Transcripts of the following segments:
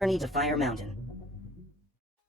Journey to Fire Mountain.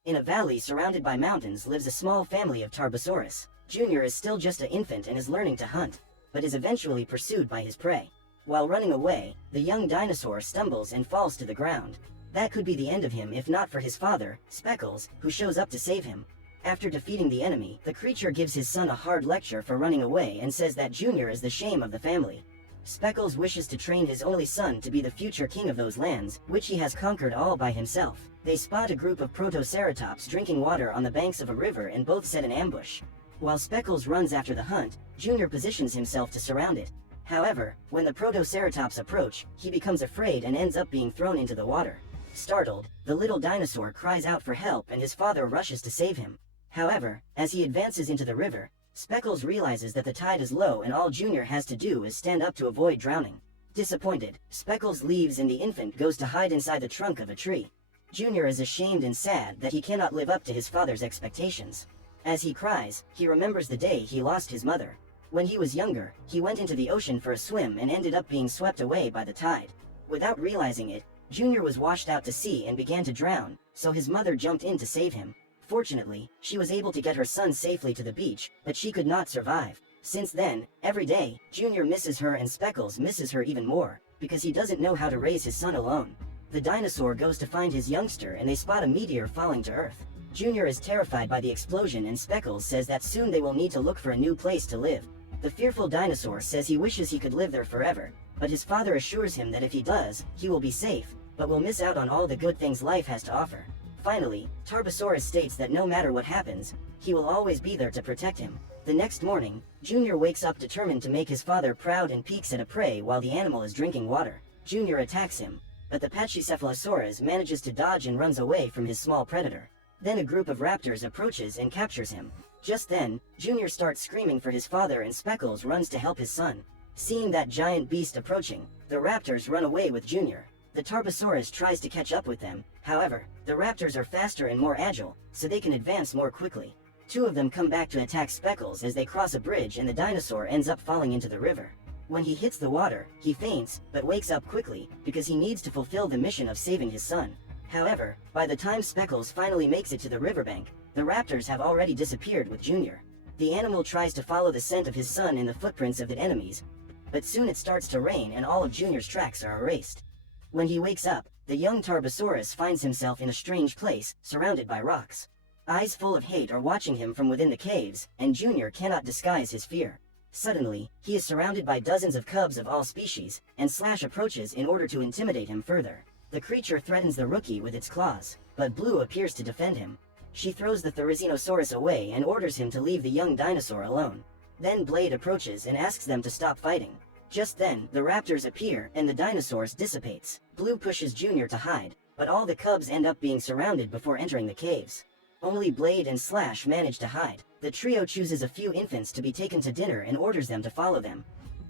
In a valley surrounded by mountains lives a small family of tarbosaurus. Junior is still just an infant and is learning to hunt, but is eventually pursued by his prey. While running away, the young dinosaur stumbles and falls to the ground. That could be the end of him if not for his father, Speckles, who shows up to save him. After defeating the enemy, the creature gives his son a hard lecture for running away and says that Junior is the shame of the family. Speckles wishes to train his only son to be the future king of those lands, which he has conquered all by himself. They spot a group of protoceratops drinking water on the banks of a river and both set an ambush. While Speckles runs after the hunt, Junior positions himself to surround it. However, when the protoceratops approach, he becomes afraid and ends up being thrown into the water. Startled, the little dinosaur cries out for help and his father rushes to save him. However, as he advances into the river, Speckles realizes that the tide is low and all Junior has to do is stand up to avoid drowning. Disappointed, Speckles leaves and the infant goes to hide inside the trunk of a tree. Junior is ashamed and sad that he cannot live up to his father's expectations. As he cries, he remembers the day he lost his mother. When he was younger, he went into the ocean for a swim and ended up being swept away by the tide. Without realizing it, Junior was washed out to sea and began to drown, so his mother jumped in to save him. Fortunately, she was able to get her son safely to the beach, but she could not survive. Since then, every day, Junior misses her and Speckles misses her even more, because he doesn't know how to raise his son alone. The dinosaur goes to find his youngster and they spot a meteor falling to Earth. Junior is terrified by the explosion and Speckles says that soon they will need to look for a new place to live. The fearful dinosaur says he wishes he could live there forever, but his father assures him that if he does, he will be safe, but will miss out on all the good things life has to offer. Finally, Tarbosaurus states that no matter what happens, he will always be there to protect him. The next morning, Junior wakes up determined to make his father proud and peeks at a prey while the animal is drinking water. Junior attacks him, but the Pachycephalosaurus manages to dodge and runs away from his small predator. Then a group of raptors approaches and captures him. Just then, Junior starts screaming for his father and Speckles runs to help his son. Seeing that giant beast approaching, the raptors run away with Junior. The Tarbosaurus tries to catch up with them, however, the raptors are faster and more agile, so they can advance more quickly. Two of them come back to attack Speckles as they cross a bridge and the dinosaur ends up falling into the river. When he hits the water, he faints, but wakes up quickly, because he needs to fulfill the mission of saving his son. However, by the time Speckles finally makes it to the riverbank, the raptors have already disappeared with Junior. The animal tries to follow the scent of his son in the footprints of the enemies, but soon it starts to rain and all of Junior's tracks are erased. When he wakes up, the young Tarbosaurus finds himself in a strange place, surrounded by rocks. Eyes full of hate are watching him from within the caves, and Junior cannot disguise his fear. Suddenly, he is surrounded by dozens of cubs of all species, and Slash approaches in order to intimidate him further. The creature threatens the rookie with its claws, but Blue appears to defend him. She throws the Therizinosaurus away and orders him to leave the young dinosaur alone. Then Blade approaches and asks them to stop fighting. Just then, the raptors appear and the dinosaurs dissipates. Blue pushes Junior to hide, but all the cubs end up being surrounded before entering the caves. Only Blade and Slash manage to hide. The trio chooses a few infants to be taken to dinner and orders them to follow them.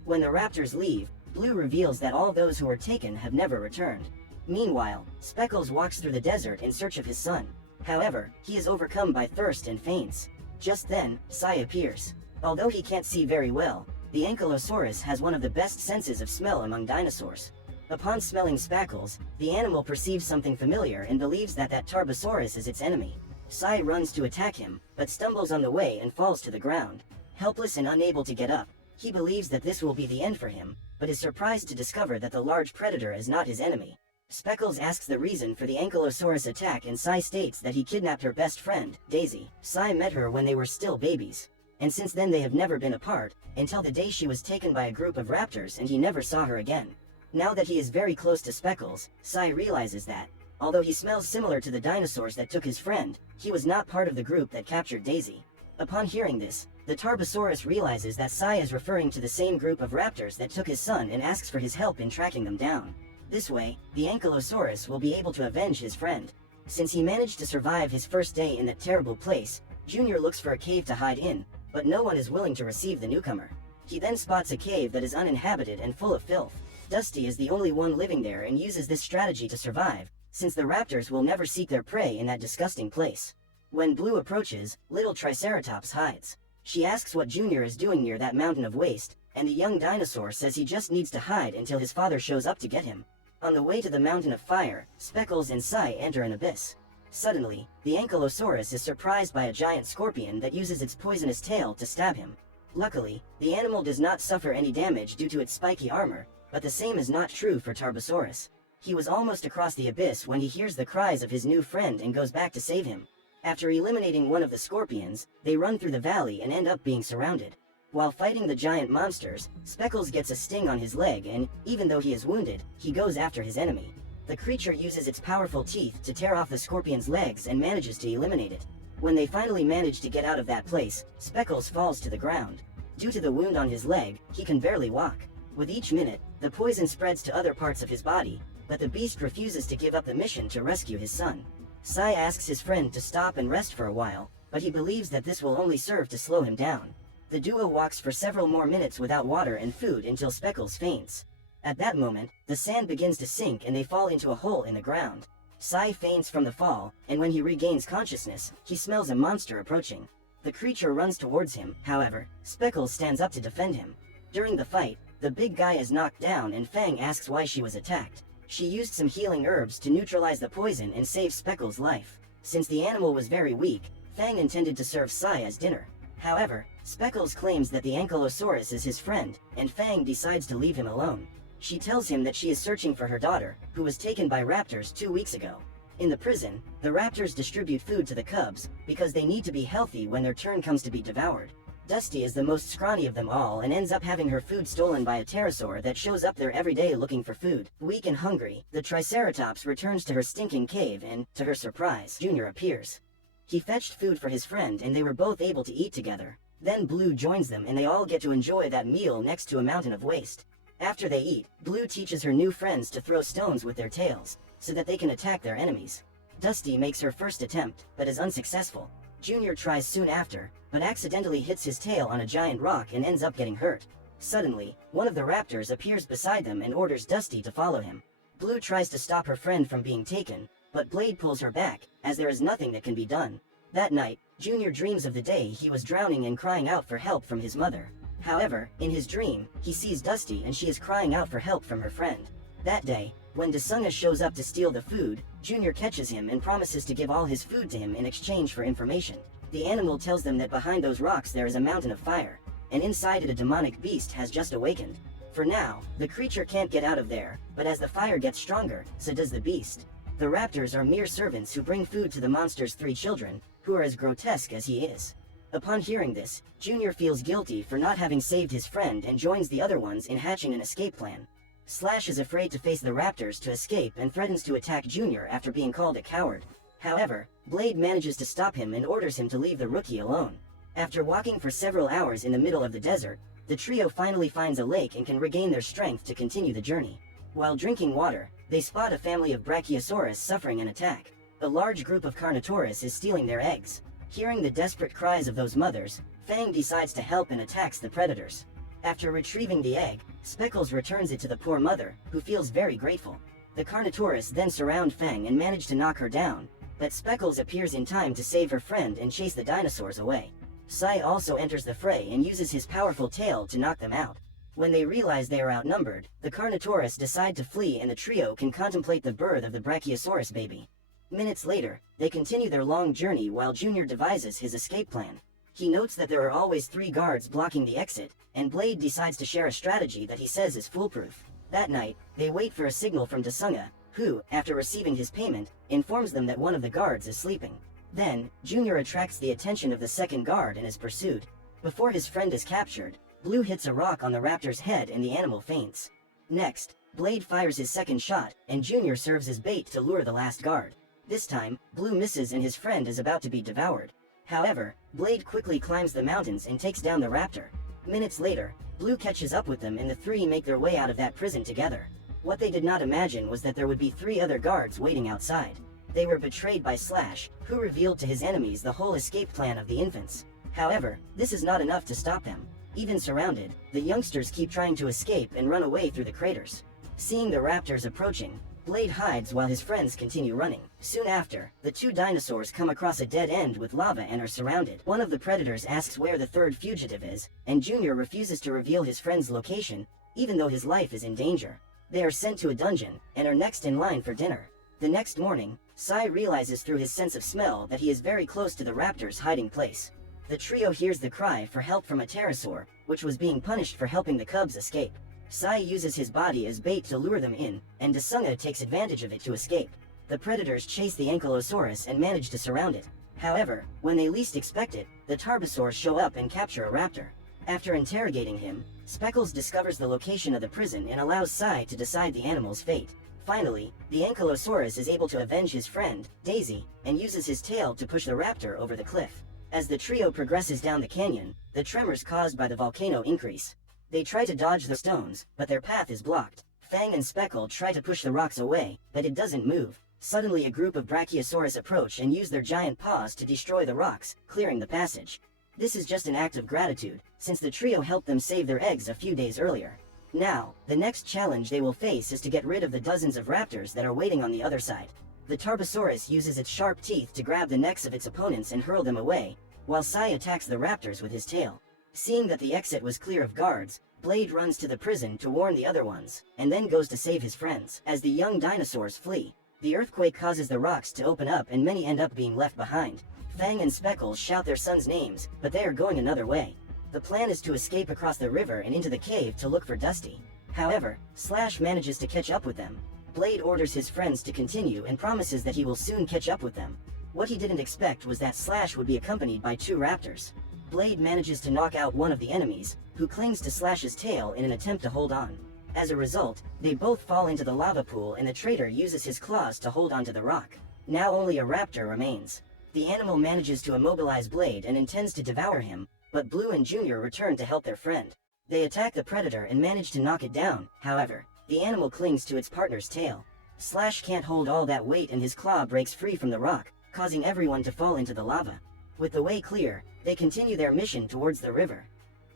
When the raptors leave, Blue reveals that all those who were taken have never returned. Meanwhile, Speckles walks through the desert in search of his son. However, he is overcome by thirst and faints. Just then, Sai appears. Although he can't see very well, the Ankylosaurus has one of the best senses of smell among dinosaurs. Upon smelling Speckles, the animal perceives something familiar and believes that Tarbosaurus is its enemy. Sai runs to attack him, but stumbles on the way and falls to the ground. Helpless and unable to get up, he believes that this will be the end for him, but is surprised to discover that the large predator is not his enemy. Speckles asks the reason for the Ankylosaurus attack and Sai states that he kidnapped her best friend, Daisy. Sai met her when they were still babies, and since then they have never been apart, until the day she was taken by a group of raptors and he never saw her again. Now that he is very close to Speckles, Sai realizes that, although he smells similar to the dinosaurs that took his friend, he was not part of the group that captured Daisy. Upon hearing this, the Tarbosaurus realizes that Sai is referring to the same group of raptors that took his son and asks for his help in tracking them down. This way, the Ankylosaurus will be able to avenge his friend. Since he managed to survive his first day in that terrible place, Junior looks for a cave to hide in, but no one is willing to receive the newcomer. He then spots a cave that is uninhabited and full of filth. Dusty is the only one living there and uses this strategy to survive, since the raptors will never seek their prey in that disgusting place. When Blue approaches, little Triceratops hides. She asks what Junior is doing near that mountain of waste, and the young dinosaur says he just needs to hide until his father shows up to get him. On the way to the Mountain of Fire, Speckles and Sai enter an abyss. Suddenly, the Ankylosaurus is surprised by a giant scorpion that uses its poisonous tail to stab him. Luckily, the animal does not suffer any damage due to its spiky armor, but the same is not true for Tarbosaurus. He was almost across the abyss when he hears the cries of his new friend and goes back to save him. After eliminating one of the scorpions, they run through the valley and end up being surrounded. While fighting the giant monsters, Speckles gets a sting on his leg and, even though he is wounded, he goes after his enemy. The creature uses its powerful teeth to tear off the scorpion's legs and manages to eliminate it. When they finally manage to get out of that place, Speckles falls to the ground. Due to the wound on his leg, he can barely walk. With each minute, the poison spreads to other parts of his body, but the beast refuses to give up the mission to rescue his son. Sai asks his friend to stop and rest for a while, but he believes that this will only serve to slow him down. The duo walks for several more minutes without water and food until Speckles faints. At that moment, the sand begins to sink and they fall into a hole in the ground. Sai faints from the fall, and when he regains consciousness, he smells a monster approaching. The creature runs towards him, however, Speckles stands up to defend him. During the fight, the big guy is knocked down and Fang asks why she was attacked. She used some healing herbs to neutralize the poison and save Speckles' life. Since the animal was very weak, Fang intended to serve Sai as dinner. However, Speckles claims that the Ankylosaurus is his friend, and Fang decides to leave him alone. She tells him that she is searching for her daughter, who was taken by raptors 2 weeks ago. In the prison, the raptors distribute food to the cubs, because they need to be healthy when their turn comes to be devoured. Dusty is the most scrawny of them all and ends up having her food stolen by a pterosaur that shows up there every day looking for food. Weak and hungry, the Triceratops returns to her stinking cave and, to her surprise, Junior appears. He fetched food for his friend and they were both able to eat together. Then Blue joins them and they all get to enjoy that meal next to a mountain of waste. After they eat, Blue teaches her new friends to throw stones with their tails, so that they can attack their enemies. Dusty makes her first attempt, but is unsuccessful. Junior tries soon after, but accidentally hits his tail on a giant rock and ends up getting hurt. Suddenly, one of the raptors appears beside them and orders Dusty to follow him. Blue tries to stop her friend from being taken, but Blade pulls her back, as there is nothing that can be done. That night, Junior dreams of the day he was drowning and crying out for help from his mother. However, in his dream, he sees Dusty and she is crying out for help from her friend. That day, when Dasunga shows up to steal the food, Junior catches him and promises to give all his food to him in exchange for information. The animal tells them that behind those rocks there is a mountain of fire, and inside it a demonic beast has just awakened. For now, the creature can't get out of there, but as the fire gets stronger, so does the beast. The raptors are mere servants who bring food to the monster's 3 children, who are as grotesque as he is. Upon hearing this, Junior feels guilty for not having saved his friend and joins the other ones in hatching an escape plan. Slash is afraid to face the raptors to escape and threatens to attack Junior after being called a coward. However, Blade manages to stop him and orders him to leave the rookie alone. After walking for several hours in the middle of the desert, the trio finally finds a lake and can regain their strength to continue the journey. While drinking water, they spot a family of Brachiosaurus suffering an attack. A large group of Carnotaurus is stealing their eggs. Hearing the desperate cries of those mothers, Fang decides to help and attacks the predators. After retrieving the egg, Speckles returns it to the poor mother, who feels very grateful. The Carnotaurus then surround Fang and manage to knock her down, but Speckles appears in time to save her friend and chase the dinosaurs away. Sai also enters the fray and uses his powerful tail to knock them out. When they realize they are outnumbered, the Carnotaurus decide to flee and the trio can contemplate the birth of the Brachiosaurus baby. Minutes later, they continue their long journey while Junior devises his escape plan. He notes that there are always 3 guards blocking the exit, and Blade decides to share a strategy that he says is foolproof. That night, they wait for a signal from Dasunga, who, after receiving his payment, informs them that one of the guards is sleeping. Then, Junior attracts the attention of the second guard and is pursued. Before his friend is captured, Blue hits a rock on the raptor's head and the animal faints. Next, Blade fires his second shot, and Junior serves as bait to lure the last guard. This time, Blue misses and his friend is about to be devoured. However, Blade quickly climbs the mountains and takes down the raptor. Minutes later, Blue catches up with them and the 3 make their way out of that prison together. What they did not imagine was that there would be 3 other guards waiting outside. They were betrayed by Slash, who revealed to his enemies the whole escape plan of the infants. However, this is not enough to stop them. Even surrounded, the youngsters keep trying to escape and run away through the craters. Seeing the raptors approaching, Blade hides while his friends continue running. Soon after, the 2 dinosaurs come across a dead end with lava and are surrounded. One of the predators asks where the 3rd fugitive is, and Junior refuses to reveal his friend's location, even though his life is in danger. They are sent to a dungeon, and are next in line for dinner. The next morning, Sai realizes through his sense of smell that he is very close to the raptor's hiding place. The trio hears the cry for help from a pterosaur, which was being punished for helping the cubs escape. Sai uses his body as bait to lure them in, and Dasunga takes advantage of it to escape. The predators chase the ankylosaurus and manage to surround it. However, when they least expect it, the tarbosaurs show up and capture a raptor. After interrogating him, Speckles discovers the location of the prison and allows Sai to decide the animal's fate. Finally, the ankylosaurus is able to avenge his friend, Daisy, and uses his tail to push the raptor over the cliff. As the trio progresses down the canyon, the tremors caused by the volcano increase. They try to dodge the stones, but their path is blocked. Fang and Speckle try to push the rocks away, but it doesn't move. Suddenly a group of Brachiosaurus approach and use their giant paws to destroy the rocks, clearing the passage. This is just an act of gratitude, since the trio helped them save their eggs a few days earlier. Now, the next challenge they will face is to get rid of the dozens of raptors that are waiting on the other side. The tarbosaurus uses its sharp teeth to grab the necks of its opponents and hurl them away, while Sai attacks the raptors with his tail. Seeing that the exit was clear of guards, Blade runs to the prison to warn the other ones, and then goes to save his friends. As the young dinosaurs flee, the earthquake causes the rocks to open up and many end up being left behind. Fang and Speckles shout their sons' names, but they are going another way. The plan is to escape across the river and into the cave to look for Dusty. However, Slash manages to catch up with them. Blade orders his friends to continue and promises that he will soon catch up with them. What he didn't expect was that Slash would be accompanied by two raptors. Blade manages to knock out one of the enemies, who clings to Slash's tail in an attempt to hold on. As a result, they both fall into the lava pool and the traitor uses his claws to hold onto the rock. Now only a raptor remains. The animal manages to immobilize Blade and intends to devour him, but Blue and Junior return to help their friend. They attack the predator and manage to knock it down. However, the animal clings to its partner's tail. Slash can't hold all that weight and his claw breaks free from the rock, causing everyone to fall into the lava. With the way clear, they continue their mission towards the river.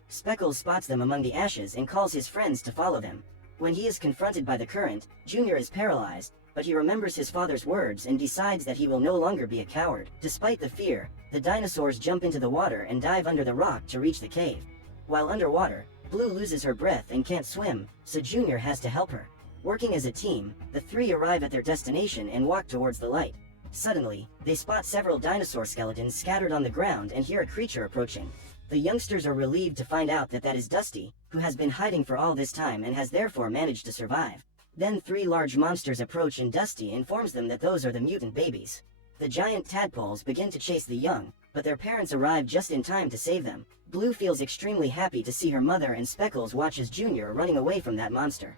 Speckles spots them among the ashes and calls his friends to follow them. When he is confronted by the current, Junior is paralyzed, but he remembers his father's words and decides that he will no longer be a coward. Despite the fear, the dinosaurs jump into the water and dive under the rock to reach the cave. While underwater, Blue loses her breath and can't swim, so Junior has to help her. Working as a team, the three arrive at their destination and walk towards the light. Suddenly, they spot several dinosaur skeletons scattered on the ground and hear a creature approaching. The youngsters are relieved to find out that is Dusty, who has been hiding for all this time and has therefore managed to survive. Then three large monsters approach and Dusty informs them that those are the mutant babies. The giant tadpoles begin to chase the young, but their parents arrive just in time to save them. Blue feels extremely happy to see her mother and Speckles watches Junior running away from that monster.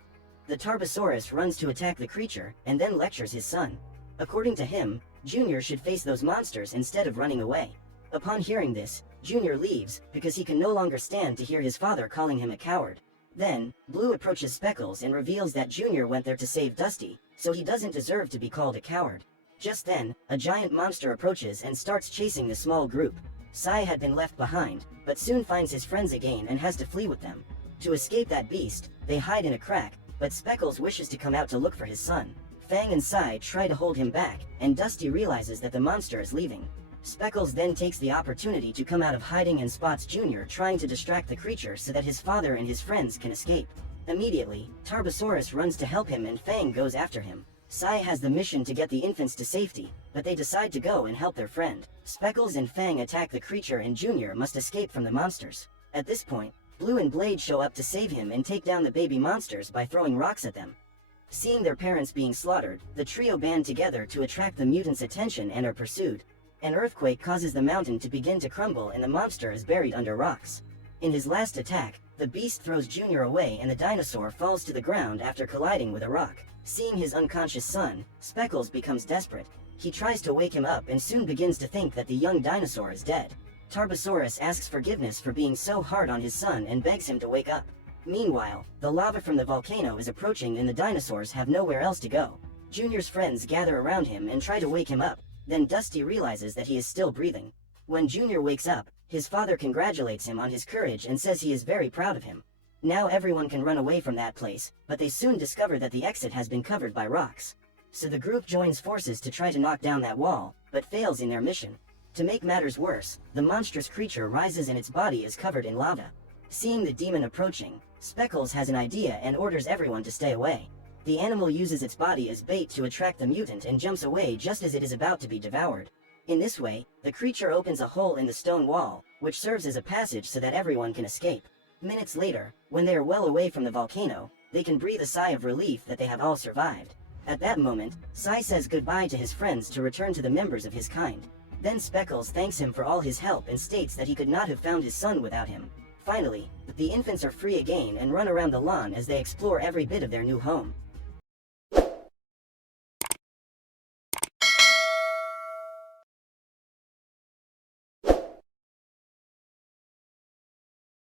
The tarbosaurus runs to attack the creature, and then lectures his son. According to him, Junior should face those monsters instead of running away. Upon hearing this, Junior leaves, because he can no longer stand to hear his father calling him a coward. Then, Blue approaches Speckles and reveals that Junior went there to save Dusty, so he doesn't deserve to be called a coward. Just then, a giant monster approaches and starts chasing the small group. Sai had been left behind, but soon finds his friends again and has to flee with them. To escape that beast, they hide in a crack, but Speckles wishes to come out to look for his son. Fang and Sai try to hold him back, and Dusty realizes that the monster is leaving. Speckles then takes the opportunity to come out of hiding and spots Junior trying to distract the creature so that his father and his friends can escape. Immediately, Tarbosaurus runs to help him and Fang goes after him. Sai has the mission to get the infants to safety, but they decide to go and help their friend. Speckles and Fang attack the creature and Junior must escape from the monsters. At this point, Blue and Blade show up to save him and take down the baby monsters by throwing rocks at them. Seeing their parents being slaughtered, the trio band together to attract the mutants' attention and are pursued. An earthquake causes the mountain to begin to crumble and the monster is buried under rocks. In his last attack, the beast throws Junior away and the dinosaur falls to the ground after colliding with a rock. Seeing his unconscious son, Speckles becomes desperate. He tries to wake him up and soon begins to think that the young dinosaur is dead. Tarbosaurus asks forgiveness for being so hard on his son and begs him to wake up. Meanwhile, the lava from the volcano is approaching and the dinosaurs have nowhere else to go. Junior's friends gather around him and try to wake him up. Then Dusty realizes that he is still breathing. When Junior wakes up, his father congratulates him on his courage and says he is very proud of him. Now everyone can run away from that place, but they soon discover that the exit has been covered by rocks. So the group joins forces to try to knock down that wall, but fails in their mission. To make matters worse, the monstrous creature rises and its body is covered in lava. Seeing the demon approaching, Speckles has an idea and orders everyone to stay away. The animal uses its body as bait to attract the mutant and jumps away just as it is about to be devoured. In this way, the creature opens a hole in the stone wall, which serves as a passage so that everyone can escape. Minutes later, when they are well away from the volcano, they can breathe a sigh of relief that they have all survived. At that moment, Sai says goodbye to his friends to return to the members of his kind. Then Speckles thanks him for all his help and states that he could not have found his son without him. Finally, the infants are free again and run around the lawn as they explore every bit of their new home.